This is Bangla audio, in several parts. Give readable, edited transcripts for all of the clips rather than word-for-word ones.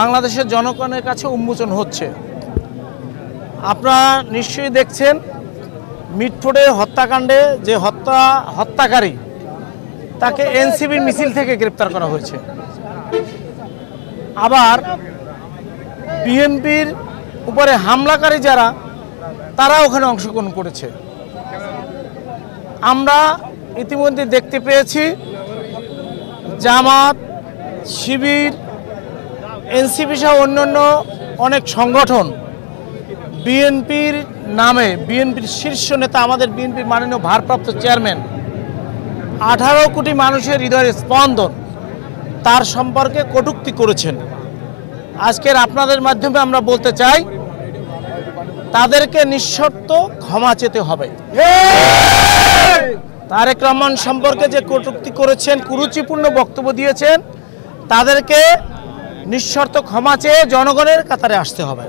বাংলাদেশের জনগণের কাছে উন্মোচন হচ্ছে। আপনারা নিশ্চয়ই দেখছেন মিটফোর্ডের হত্যাকাণ্ডে যে হত্যাকারী তাকে এনসিবির মিছিল থেকে গ্রেপ্তার করা হয়েছে। আবার বিএনপির উপরে হামলাকারী যারা তারা ওখানে অংশগ্রহণ করেছে। আমরা ইতিমধ্যে দেখতে পেয়েছি জামাত, শিবির, এনসিপি সহ অন্যান্য অনেক সংগঠন বিএনপির নামে, বিএনপির শীর্ষ নেতা আমাদের বিএনপির মাননীয় ভারপ্রাপ্ত চেয়ারম্যান 18 কোটি মানুষের হৃদয়ের স্পন্দন তার সম্পর্কে কটূক্তি করেছেন। আজকের আপনাদের মাধ্যমে আমরা বলতে চাই তাদেরকে নিঃশর্ত ক্ষমা চেতে হবে। তারেক রহমান সম্পর্কে যে কটূক্তি করেছেন, কুরুচিপূর্ণ বক্তব্য দিয়েছেন, তাদেরকে নিঃশর্ত ক্ষমা চেয়ে জনগণের কাতারে আসতে হবে।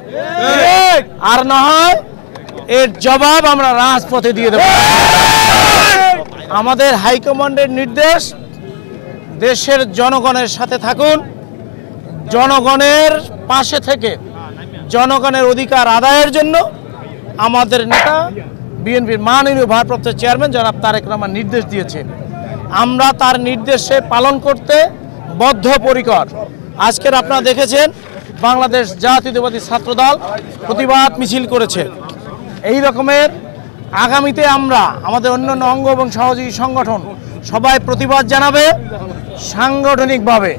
আর না হয় এর জবাব আমরা রাজপথে দিয়ে দেব। আমাদের হাইকমান্ডের নির্দেশ, দেশের জনগণের সাথে থাকুন, জনগণের পাশে থেকে জনগণের অধিকার আদায়ের জন্য আমাদের নেতা বিএনপির মাননীয় ভারপ্রাপ্ত চেয়ারম্যান জনাব তারেক রহমান নির্দেশ দিয়েছেন। আমরা তার নির্দেশে পালন করতে বদ্ধপরিকর। আজকের আপনারা দেখেছেন বাংলাদেশ জাতীয়তাবাদী ছাত্রদল প্রতিবাদ মিছিল করেছে। এই রকমের আগামীতে আমরা আমাদের অন্যান্য অঙ্গ এবং সহযোগী সংগঠন সবাই প্রতিবাদ জানাবে সাংগঠনিকভাবে।